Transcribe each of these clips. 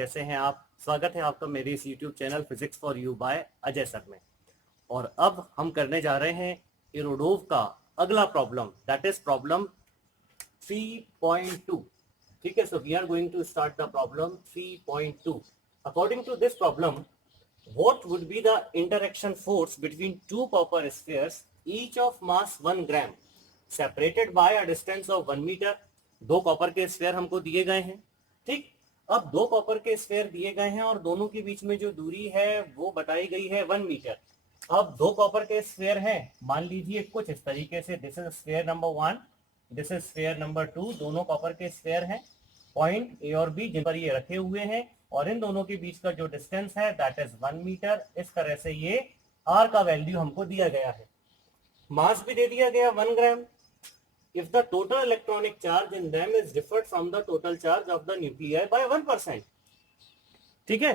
कैसे हैं आप? स्वागत है आपका मेरे इस YouTube channel physics for you by Ajay sir में। और अब हम करने जा रहे हैं इरोडोव का अगला प्रॉब्लम, दैट इज प्रॉब्लम 3.2। ठीक है, so we are going to start the problem 3.2। According to this problem, what would be the interaction force between two copper spheres each of mass 1 gram separated by a distance of 1 meter? दो copper के sphere हमको दिए गए हैं। ठीक, अब दो copper के स्फेयर दिए गए हैं और दोनों के बीच में जो दूरी है वो बताई गई है 1 मीटर। अब दो कॉपर के स्फेयर हैं, मान लीजिए कुछ इस तरीके से, this is sphere number 1, this is sphere number 2। दोनों कॉपर के स्फेयर हैं, पॉइंट ए और बी जिन पर ये रखे हुए हैं, और इन दोनों के बीच का जो डिस्टेंस है दैट इज 1 मीटर। इस तरह से ये आर का वैल्यू हमको दिया गया है, मास भी दे दिया गया 1 gram. If the total electronic charge in them is differed from the total charge of the nuclear by 1%। ठीक है,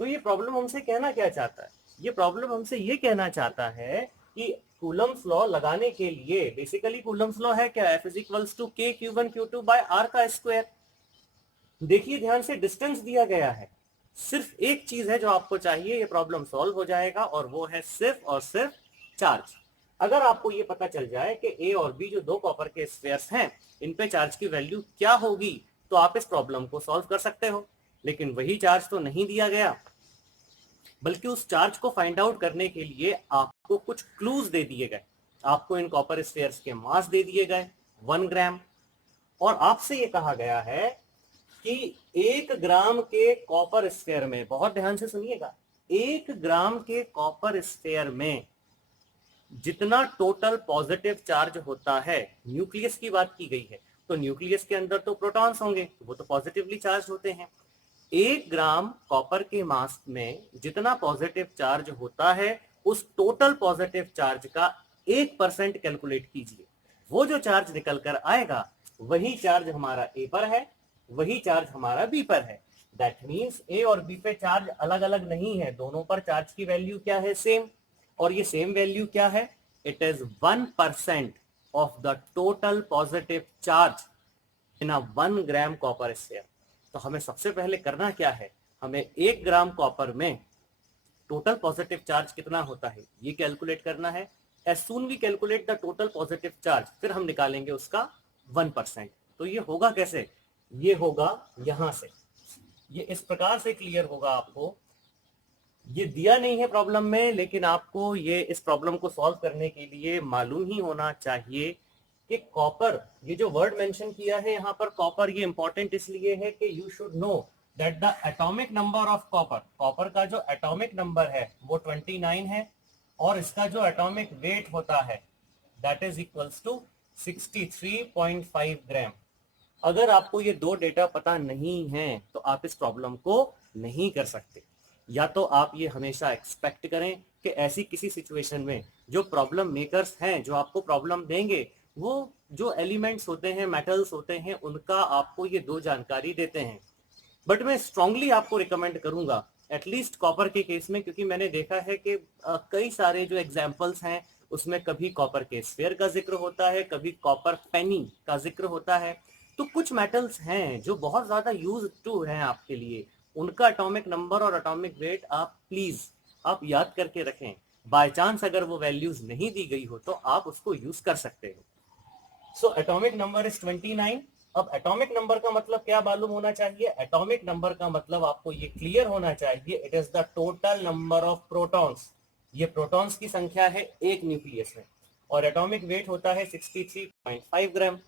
तो ये प्रॉब्लम हमसे कहना क्या चाहता है? ये प्रॉब्लम हमसे ये कहना चाहता है कि कूलम्स लॉ लगाने के लिए, बेसिकली कूलम्स लॉ है क्या, F is equals to K Q1 Q2 by R का स्क्वायर। देखिए ध्यान से, डिस्टेंस दिया गया है, सिर्फ एक चीज है जो आपको चाहिए, ये प्रॉब्लम सॉल्व हो जाएगा, और वो है सिर्फ और सिर्फ चार्ज। अगर आपको ये पता चल जाए कि ए और बी जो दो कॉपर के स्फेयर्स हैं, इन पे चार्ज की वैल्यू क्या होगी, तो आप इस प्रॉब्लम को सॉल्व कर सकते हो। लेकिन वही चार्ज तो नहीं दिया गया, बल्कि उस चार्ज को फाइंड आउट करने के लिए आपको कुछ क्लूज दे दिए गए। आपको इन कॉपर स्फेयर्स के मास दे दिए गए 1 ग्राम, और आपसे ये कहा गया है कि 1 ग्राम के कॉपर स्फेयर में, बहुत ध्यान से सुनिएगा, 1 ग्राम के कॉपर स्फेयर में जितना टोटल पॉजिटिव चार्ज होता है, न्यूक्लियस की बात की गई है, तो न्यूक्लियस के अंदर तो प्रोटॉन्स होंगे, तो वो तो पॉजिटिवली चार्ज होते हैं। 1 ग्राम कॉपर के मास में जितना पॉजिटिव चार्ज होता है, उस टोटल पॉजिटिव चार्ज का 1% कैलकुलेट कीजिए। वो जो चार्ज निकल कर आएगा, वही चार्ज हमारा ए पर है, वही चार्ज हमारा बी पर है। दैट मीन्स ए और बी पे चार्ज अलग अलग नहीं है, दोनों पर चार्ज की वैल्यू क्या है, सेम। और ये सेम वैल्यू क्या है, it is 1% of the total positive charge in a 1 gram copper sphere. तो हमें सबसे पहले करना क्या है, हमें 1 ग्राम कॉपर में टोटल पॉजिटिव चार्ज कितना होता है ये कैलकुलेट करना है। As soon we calculate the total positive charge, फिर हम निकालेंगे उसका 1%। तो ये होगा कैसे, ये होगा यहां से, ये इस प्रकार से क्लियर होगा आपको। ये दिया नहीं है प्रॉब्लम में, लेकिन आपको ये इस प्रॉब्लम को सॉल्व करने के लिए मालूम ही होना चाहिए कि कॉपर, ये जो वर्ड मेंशन किया है यहाँ पर कॉपर, ये इंपॉर्टेंट इसलिए है कि you should know that the atomic number of copper, copper का जो एटॉमिक नंबर है वो 29 है, और इसका जो एटॉमिक वेट होता है दैट इज इक्वल्स टू 63.5 ग्राम। अगर आपको ये दो डेटा पता नहीं है तो आप इस प्रॉब्लम को नहीं कर सकते। या तो आप ये हमेशा एक्सपेक्ट करें कि ऐसी किसी सिचुएशन में जो प्रॉब्लम मेकर्स हैं, जो आपको प्रॉब्लम देंगे, वो जो एलिमेंट्स होते हैं, मेटल्स होते हैं, उनका आपको ये दो जानकारी देते हैं। बट मैं स्ट्रांगली आपको रिकमेंड करूंगा, एटलीस्ट कॉपर के केस में, क्योंकि मैंने देखा है कि कई सारे जो एग्जाम्पल्स हैं उसमें कभी कॉपर के स्फेयर का जिक्र होता है, कभी कॉपर पेनी का जिक्र होता है। तो कुछ मेटल्स हैं जो बहुत ज्यादा यूज टू हैं आपके लिए, उनका एटॉमिक नंबर और एटॉमिक वेट आप प्लीज आप याद करके रखें। बाय चांस अगर वो वैल्यूज नहीं दी गई हो तो आप उसको यूज कर सकते हो। So atomic number is 29। अब एटॉमिक नंबर का मतलब क्या मालूम होना चाहिए, एटॉमिक नंबर का मतलब आपको ये क्लियर होना चाहिए, it is the total number of protons. ये प्रोटॉन्स की संख्या है एक न्यूक्लियस में, और एटॉमिक वेट होता है 63.5 ग्राम।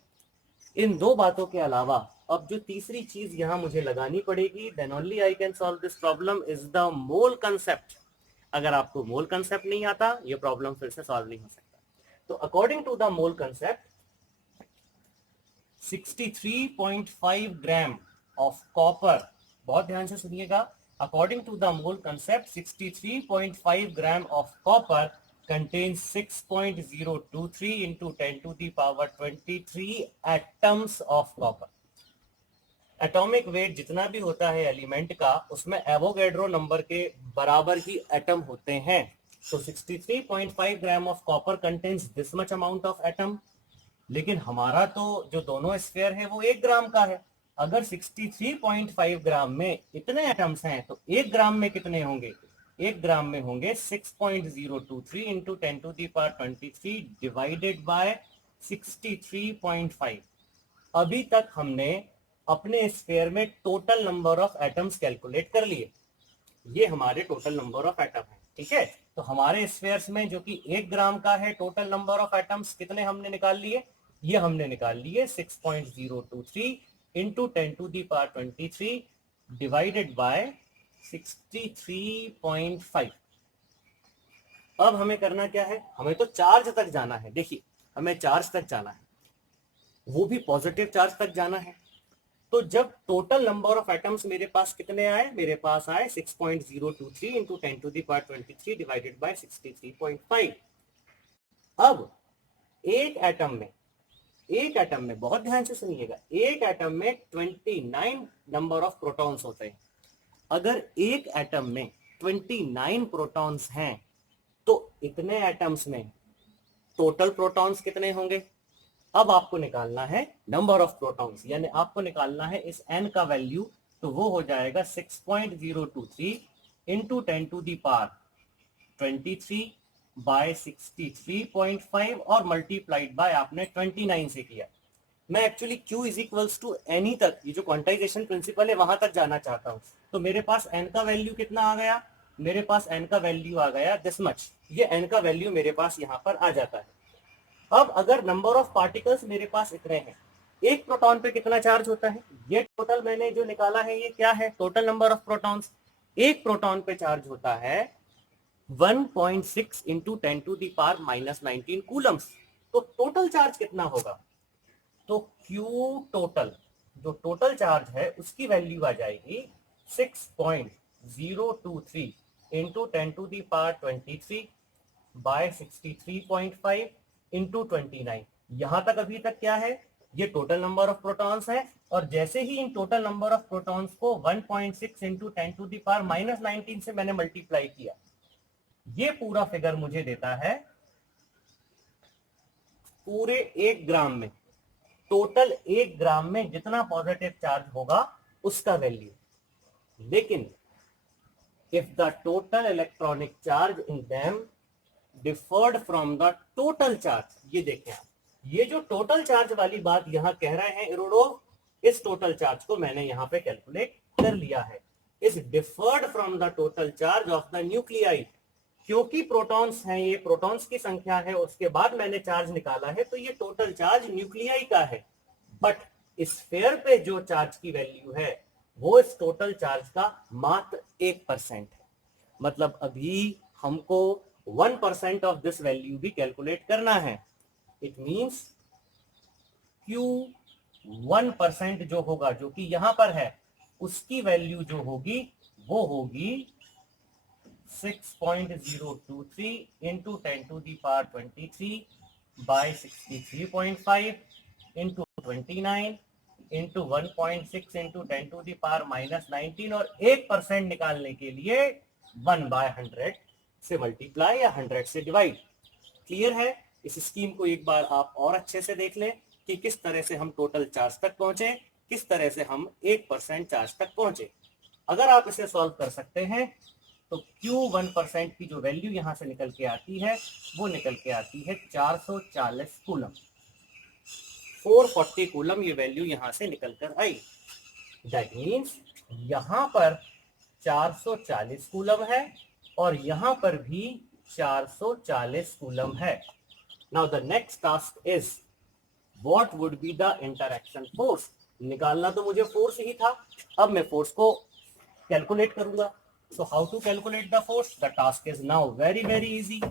इन दो बातों के अलावा अब जो तीसरी चीज यहां मुझे लगानी पड़ेगी, then only I can solve this problem, is the mole concept. अगर आपको मोल कंसेप्ट नहीं आता, ये प्रॉब्लम फिर से सॉल्व नहीं हो सकता। तो according to the mole concept, 63.5 gram of copper, बहुत ध्यान से सुनिएगा, according to the mole concept 63.5 gram of copper contains 6.023 into 10 to the power 23 atoms of copper। Atomic weight जितना भी होता है एलिमेंट का, उसमें एवोगैड्रो नंबर के बराबर ही एटम होते हैं। तो 63.5 gram of copper contains this much amount of atom. लेकिन हमारा तो जो दोनों स्फेयर है वो 1 ग्राम का है। अगर 63.5 ग्राम में इतने एटम्स हैं तो 1 ग्राम में कितने होंगे? 1 ग्राम में होंगे 6.023 into 10 to the power 23 divided by 63.5। अभी तक हमने अपने स्फीयर में total number of atoms calculate कर लिए। ये हमारे टोटल नंबर ऑफ एटम है, ठीक है। तो हमारे स्फीयर्स में जो कि 1 ग्राम का है, टोटल नंबर ऑफ एटम्स कितने हमने निकाल लिए? ये हमने निकाल लिए 6.023 into 10 to the power 23 divided by 63.5। अब हमें करना क्या है? हमें तो चार्ज तक जाना है। देखिए, हमें चार्ज तक जाना है, वो भी पॉजिटिव चार्ज तक जाना है। तो जब टोटल नंबर ऑफ एटम्स मेरे पास कितने आए? मेरे पास आए 6.023 into 10 to the power 23 divided by 63.5। अब एक एटम में बहुत ध्यान से सुनिएगा, एक एटम में 29 नंबर ऑफ प्रोटॉन्स होते हैं। अगर एक एटम में 29 प्रोटॉन्स हैं तो इतने एटम्स में टोटल प्रोटॉन्स कितने होंगे? अब आपको निकालना है नंबर ऑफ प्रोटॉन्स, यानी आपको निकालना है इस n का वैल्यू। तो वो हो जाएगा 6.023 into 10 to the power 23 by 63.5 और मल्टीप्लाइड बाय आपने 29 से किया। मैं actually Q is equals to any तक, ये जो क्वांटाइजेशन प्रिंसिपल है वहां तक जाना चाहता हूं। तो मेरे पास n का वैल्यू कितना आ गया? मेरे पास n का वैल्यू आ गया दिस मच। ये n का वैल्यू मेरे पास यहाँ पर आ जाता है। अब अगर नंबर ऑफ पार्टिकल्स मेरे पास इतने हैं, एक प्रोटॉन पे कितना चार्ज होता है? ये टोटल मैंने जो निकाला है ये क्या है? Total number of protons. एक प्रोटॉन पे चार्ज होता है 1.6 into 10 to the power -19 coulombs. तो टोटल चार्ज कितना होगा? तो Q टोटल, जो टोटल चार्ज है उसकी वैल्यू आ जाएगी 6.023 into 10 to the power 23 by 63.5 into 29। यहां तक अभी तक क्या है? ये टोटल नंबर ऑफ प्रोटॉन्स है। और जैसे ही इन टोटल नंबर ऑफ प्रोटॉन्स को 1.6 इंटू 10 टू दी पावर -19 से मैंने मल्टीप्लाई किया, ये पूरा फिगर मुझे देता है पूरे 1 ग्राम में, टोटल 1 ग्राम में जितना पॉजिटिव चार्ज होगा उसका वैल्यू। लेकिन if the total electronic charge in them differed from the total charge, ये देखें आप, ये जो टोटल चार्ज वाली बात यहां कह रहे हैं इरोडोव, इस टोटल चार्ज को मैंने यहां पे कैलकुलेट कर लिया है। Is differed from the total charge of the nuclei, क्योंकि प्रोटॉन्स हैं, ये प्रोटॉन्स की संख्या है, उसके बाद मैंने चार्ज निकाला है, तो ये टोटल चार्ज न्यूक्लियाई का है। बट स्फीयर पे जो चार्ज की वैल्यू है वो इस टोटल चार्ज का मात्र 1% है। मतलब अभी हमको 1% ऑफ दिस वैल्यू भी कैलकुलेट करना है। इट मींस Q 1% जो होगा, जो कि यहां पर है, उसकी वैल्यू जो होगी वो होगी 6.023 into 10 to the power 23 by 63.5 into 29 into 1.6 into 10 to the power -19, और 1% निकालने के लिए 1/100 से मल्टीप्लाई या 100 से डिवाइड। क्लियर है? इस स्कीम को एक बार आप और अच्छे से देख लें कि किस तरह से हम टोटल चार्ज तक पहुंचे, किस तरह से हम 1% चार्ज तक पहुंचे। अगर आप इसे सॉल्व कर सकते हैं तो Q 1% की जो वैल्यू यहां से निकल के आती है वो निकल के आती है 440 कूलम। 440 कूलम ये वैल्यू यहां से निकल कर आई। दैट मीन्स यहां पर 440 कूलम है और यहां पर भी 440 कूलम है। Now the next task is what would be the interaction force. निकालना तो मुझे फोर्स ही था, अब मैं फोर्स को कैलकुलेट करूंगा। So how to calculate the force? The task is now very easy.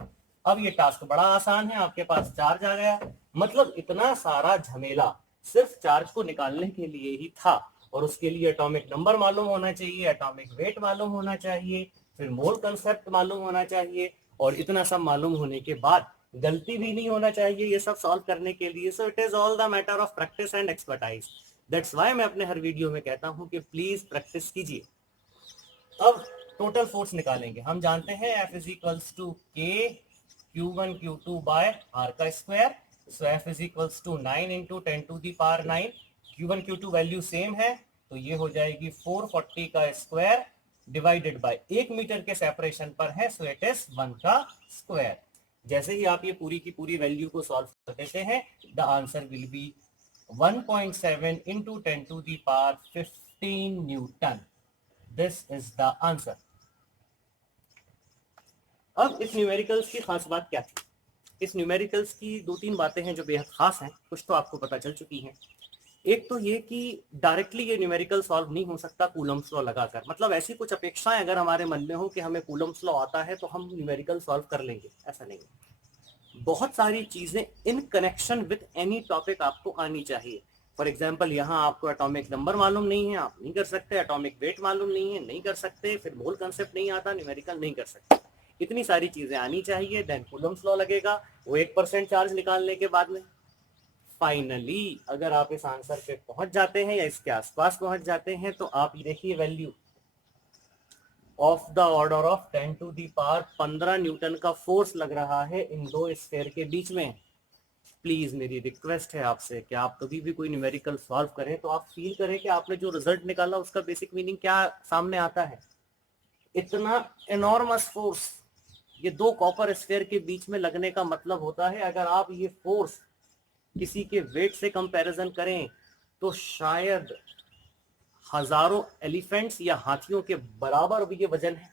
अब ये टास्क बड़ा आसान है, आपके पास चार्ज आ गया, मतलब इतना सारा झमेला सिर्फ चार्ज को निकालने के लिए ही था। और उसके लिए एटॉमिक नंबर मालूम होना चाहिए, एटॉमिक वेट मालूम होना चाहिए, फिर मोल कंसेप्ट मालूम होना चाहिए, और इतना सब मालूम होने के बाद गलती भी नहीं होना चाहिए ये सब सॉल्व करने के लिए। So it is all the matter of practice and expertise. That's why मैं अपने हर वीडियो में कहता हूं कि प्लीज प्रैक्टिस कीजिए। अब टोटल फोर्स निकालेंगे। हम जानते हैं F is equals to K Q1 Q2 by R का square. So F is equals to 9 into 10 to the power 9। Q1 Q2 value same है, तो ये हो जाएगी 440 का स्क्वायर डिवाइडेड बाय 1 मीटर के सेपरेशन पर है, सो इट इज 1 का स्क्वायर। जैसे ही आप ये पूरी की पूरी वैल्यू को सॉल्व कर देते हैं, the answer will be 1.7 into 10 to the power 15 Newton. This is the answer. अब इस न्यूमेरिकल्स की खास बात क्या थी? इस न्यूमेरिकल्स की दो तीन बातें हैं जो बेहद खास हैं, कुछ तो आपको पता चल चुकी हैं। एक तो ये कि डायरेक्टली ये न्यूमेरिकल सॉल्व नहीं हो सकता कूलम्स लॉ लगाकर, मतलब ऐसी कुछ अपेक्षाएं अगर हमारे मन में हो कि हमें कूलम्स लॉ आता है तो हम न्यूमेरिकल सॉल्व कर लेंगे, ऐसा नहीं है। बहुत सारी चीजें in connection with any topic आपको आनी चाहिए। फॉर एग्जाम्पल, यहाँ आपको एटॉमिक नंबर मालूम नहीं है, आप नहीं कर सकते। एटॉमिक वेट मालूम नहीं है, नहीं कर सकते। फिर मोल कंसेप्ट नहीं आता, न्यूमेरिकल नहीं कर सकते। इतनी सारी चीजें आनी चाहिए, देन कूलम्स लॉ लगेगा, वो 1% चार्ज निकालने के बाद में। फाइनली अगर आप इस आंसर पे पहुंच जाते हैं या इसके आसपास पहुंच जाते हैं, तो आप देखिए value of the order of 10 to the power 15 newton का फोर्स लग रहा है इन दो स्फीयर के बीच में। प्लीज मेरी रिक्वेस्ट है आपसे कि आप कभी भी कोई न्यूमेरिकल सॉल्व करें तो आप फील करें कि आपने जो रिजल्ट निकाला उसका बेसिक मीनिंग क्या सामने आता है। इतना एनॉर्मस फोर्स ये दो कॉपर स्फीयर के बीच में लगने का मतलब होता है, अगर आप ये फोर्स किसी के वेट से कंपैरिजन करें तो शायद हजारों एलिफेंट्स या हाथियों के बराबर ये वजन है,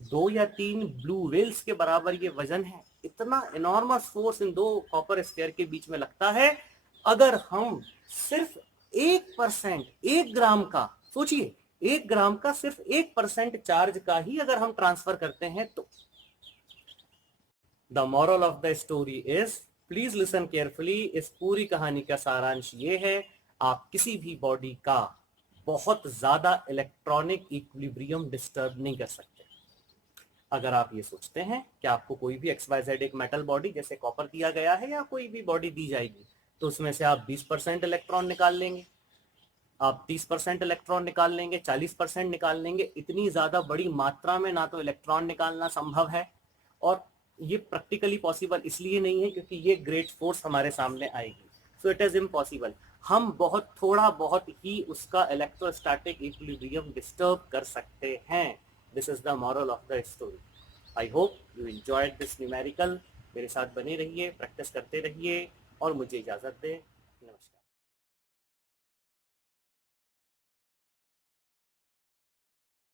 2 या 3 ब्लू व्हेल्स के बराबर ये वजन है। इतना एनॉर्मस फोर्स इन दो कॉपर स्फीयर के बीच में लगता है। अगर हम सिर्फ 1%, 1 ग्राम का, सोचिए 1 ग्राम का सिर्फ 1% चार्ज का ही अगर हम ट्रांसफर करते हैं तो the moral of the story is, please listen carefully, इस पूरी कहानी का सारांश ये है, आप किसी भी बॉडी का बहुत ज्यादा इलेक्ट्रॉनिक इक्विलिब्रियम डिस्टर्ब नहीं कर सकते। अगर आप ये सोचते हैं कि आपको कोई भी XYZ एक मेटल बॉडी जैसे कॉपर दिया गया है या कोई भी बॉडी दी जाएगी, तो उसमें से आप 20% इलेक्ट्रॉन निकाल लेंगे, आप 30% इलेक्ट्रॉन निकाल लेंगे, 40% निकाल लेंगे, इतनी ज्यादा बड़ी मात्रा में ना तो इलेक्ट्रॉन निकालना संभव है, और ये प्रैक्टिकली पॉसिबल इसलिए नहीं है क्योंकि ये ग्रेट फोर्स हमारे सामने आएगी। So it is impossible. हम बहुत ही उसका इलेक्ट्रोस्टैटिक इक्विलिब्रियम डिस्टर्ब कर सकते हैं। This is the moral of the story. I hope you enjoyed this numerical. मेरे साथ बने रहिए, प्रैक्टिस करते रहिए और मुझे इजाजत दें। नमस्कार।